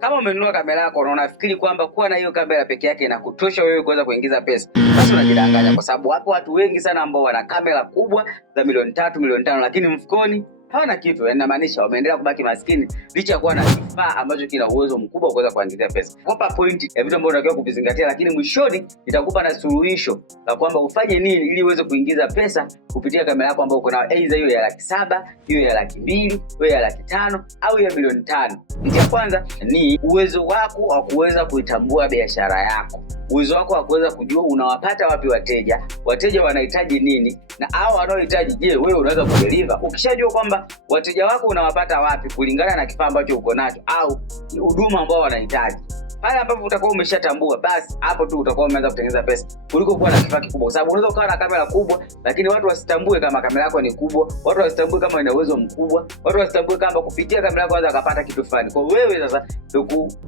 Kama umenunua kamera yako na unafikiri kwamba kuwa na hiyo kamera peke yake inakutosha wewe kuweza kuingiza pesa, basi unajidanganya, kwa sababu wapo watu wengi sana ambao wana kamera kubwa za milioni 3, milioni 5, lakini mfukoni hawana kitu. Inamaanisha wameendelea kubaki maskini licha ya kuwa na kifaa ambacho kina uwezo mkubwa kuweza kuingizia pesa. Hapa point ya vitu ambavyo unatakiwa kuvizingatia, lakini mwishoni nitakupa na suluhisho la kwamba ufanye nini ili uweze kuingiza pesa kupitia kamera yako ambayo uko nayo, aidha hiyo ya 700,000, hiyo ya 200,000, hiyo ya 500,000 au ya milioni 5. Njia ya kwanza ni uwezo wako wa kuweza kuitambua biashara yako. Uwezo wako wa kuweza kujua unawapata wapi wateja, wateja wanahitaji nini, na hao wanaohitaji, je, wewe unaweza kudeliver? Ukishajua kwamba wateja wako unawapata wapi kulingana na kifaa ambacho uko nacho au huduma ambao wanahitaji, pale ambapo utakuwa umeshatambua, basi hapo tu utakuwa umeanza kutengeneza pesa kuliko kuwa na kifaa kikubwa. Kwa sababu unaweza kuwa na kamera kubwa lakini watu wasitambue kama kamera yako ni kubwa, watu wasitambue kama ina uwezo mkubwa, watu wasitambue kama kupitia kamera yako wanaweza kupata kitu fulani. Kwa wewe sasa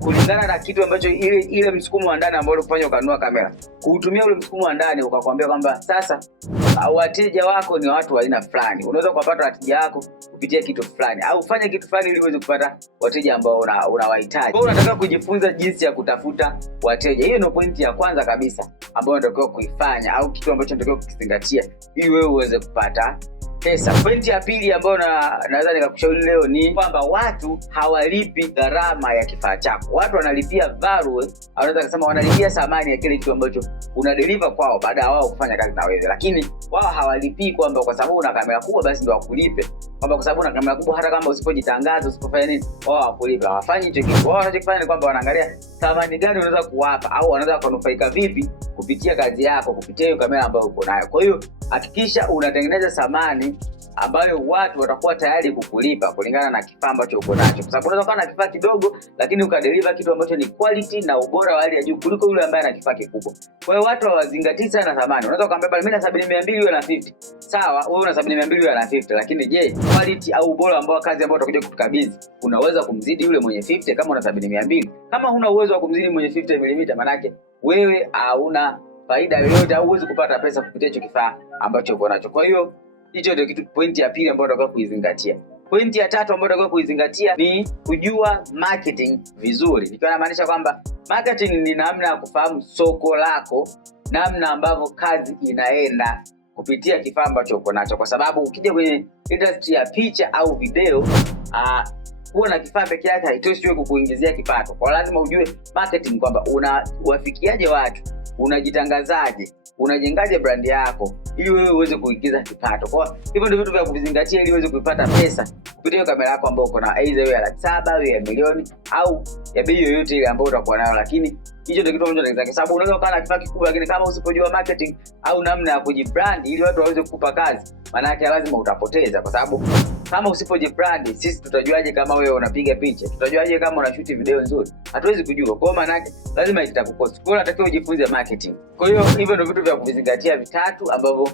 kulingana na kitu ambacho ile msukumo wa ndani ambao unakufanya ukanunua kamera, kuutumia ule msukumo wa ndani ukakwambia kwamba sasa wateja wako ni watu wa aina fulani, unaweza kupata wateja wako kupitia kitu fulani au ufanye kitu fulani ili uweze kupata wateja ambao unawahitaji. Kwa hiyo unataka kujifunza jinsi ya kutafuta wateja. Hiyo ndio pointi ya kwanza kabisa ambayo unatakiwa kuifanya, au kitu ambacho unatakiwa kukizingatia ili wewe uweze kupata pesa. Pointi ya pili ambayo naweza nikakushauri leo ni kwamba watu hawalipi gharama ya kifaa chako. Watu wanalipia value, au naweza kusema wanalipia thamani ya kile kitu ambacho una deliver kwao baada ya wao kufanya kazi na wewe. Lakini wao hawalipii kwamba kwa sababu una kamera kubwa basi ndio wakulipe. Kwamba kwa sababu una kamera kubwa hata kama usipojitangaza, usipofanya nini, wao hawakulipe. Hawafanyi hicho kitu. Wao wanachokifanya ni kwamba wanaangalia thamani gani unaweza kuwapa au wanaweza kunufaika vipi kupitia kazi yako, kupitia hiyo kamera ambayo uko nayo. Kwa hiyo hakikisha unatengeneza thamani ambayo watu watakuwa tayari kukulipa kulingana na kifaa ambacho uko nacho. Kwa sababu unaweza kuwa na kifaa kidogo lakini ukadeliver kitu ambacho ni quality na ubora wa hali ya juu kuliko yule ambaye ana kifaa kikubwa. Kwa hiyo watu hawazingatii sana thamani. Unaweza kumwambia bali mimi na 70200 wewe na 50. Sawa, wewe una 70200 wewe na 50, lakini je, quality au ubora ambao kazi ambayo utakuja kutukabidhi unaweza kumzidi yule mwenye 50 kama una 70200? Kama huna uwezo wa kumzidi mwenye 50 mm, maana yake wewe hauna faida yoyote au huwezi kupata pesa kupitia hicho kifaa ambacho uko nacho. Kwa hiyo hicho ndio kitu, pointi ya pili ambayo unataka kuizingatia. Pointi ya tatu ambayo unataka kuizingatia ni kujua marketing vizuri. Nikiwa namaanisha kwamba marketing ni namna ya kufahamu soko lako, namna ambavyo kazi inaenda kupitia kifaa ambacho uko nacho. Kwa sababu ukija kwenye industry ya picha au video, kuwa na kifaa pekee yake haitoshi wewe kukuingizia kipato. Kwa lazima ujue marketing, kwamba unawafikiaje watu, unajitangazaje, unajengaje brand yako ili wewe uweze kuingiza kipato. Kwa hivyo ndio vitu vya kuvizingatia ili uweze kupata pesa kupitia kamera yako ambayo uko na, aidha hiyo ya 700,000 au ya milioni au ya bei yoyote ile ambayo utakuwa nayo. Lakini hicho ndio kitu ambacho unaweza, kwa sababu unaweza kuwa na kifaa kikubwa lakini kama usipojua marketing au namna ya kujibrand ili watu waweze kukupa kazi, maana yake lazima utapoteza. Kwa sababu kama usipojibrand, sisi tutajuaje kama wewe unapiga picha? Tutajuaje kama unashoot video nzuri? Hatuwezi kujua. Kwa maana yake lazima itakukosa. Kwa hiyo unatakiwa ujifunze marketing. Kwa hiyo hivyo ndio vitu vya kuvizingatia vitatu ambavyo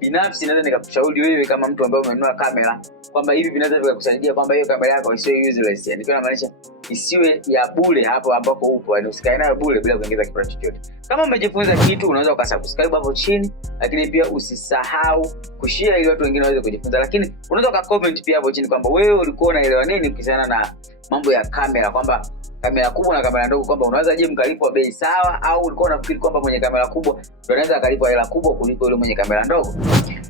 binafsi naweza nikakushauri wewe kama mtu ambaye umenunua kamera, kwamba hivi vinaweza vikakusaidia kwamba hiyo kamera yako isiwe useless. Yani kwa maanisha isiwe ya bure hapo ambapo upo, yani usikae nayo bure bila kuongeza kipato chochote. Kama umejifunza kitu, unaweza ukasubscribe hapo chini, lakini pia usisahau kushare ili watu wengine waweze kujifunza. Lakini unaweza ukacomment pia hapo chini kwamba wewe ulikuwa unaelewa nini kuhusiana na mambo ya kamera, kwamba kamera kubwa na kamera ndogo, kwamba unaweza je mkalipwa bei sawa, au ulikuwa unafikiri kwamba mwenye kamera kubwa ndio anaweza akalipwa hela kubwa kuliko yule mwenye kamera ndogo.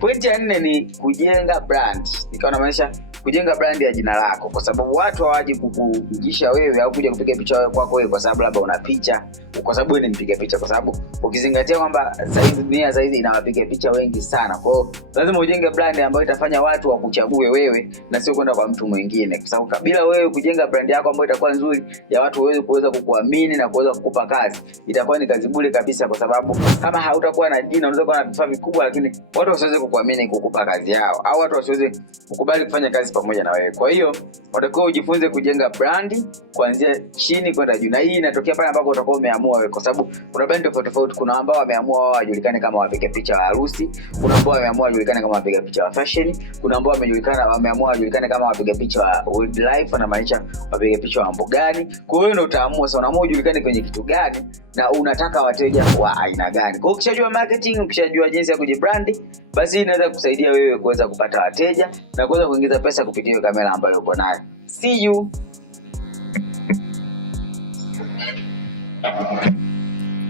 Pointi ya 4 ni kujenga brand. Nikawa namaanisha kujenga brand ya jina lako, kwa sababu watu hawaji kukuingisha wewe au kuja kupiga picha wewe kwako wewe kwa sababu labda una picha, kwa sababu wewe ni mpiga picha, kwa sababu ukizingatia kwamba saizi dunia saizi inawapiga picha wengi sana. Kwa hiyo lazima ujenge brand ambayo itafanya watu wakuchague wewe na sio kwenda kwa mtu mwingine, kwa sababu kabla wewe kujenga brand yako ambayo itakuwa nzuri ya watu wewe kuweza kukuamini na kuweza kukupa kazi, itakuwa ni kazi bure kabisa. Kwa sababu kama hautakuwa na jina, unaweza kuwa na vifaa vikubwa lakini watu wasiweze kukuamini kukupa kazi yao, au watu wasiweze kukubali kufanya kazi pamoja na wewe. Kwa hiyo unatakiwa ujifunze kujenga brand kuanzia chini kwenda juu, na hii inatokea pale ambapo utakuwa umeamua wewe, kwa sababu kuna brand tofauti. Kuna ambao wameamua wao wajulikane kama wapiga picha wa harusi, kuna ambao wameamua wajulikane kama wapiga picha wa fashion, kuna ambao wameamua wajulikane kama wapiga picha wa wildlife, na maanisha wapiga picha wa mbugani. Kwa hiyo ndio utaamua sasa unaamua ujulikane kwenye kitu gani na unataka wateja wa aina gani. Kwa hiyo ukishajua marketing, ukishajua jinsi ya kujibrand, basi inaweza kusaidia wewe kuweza kupata wateja na kuweza kuingiza pesa kupitia kamera ambayo uko nayo. See you.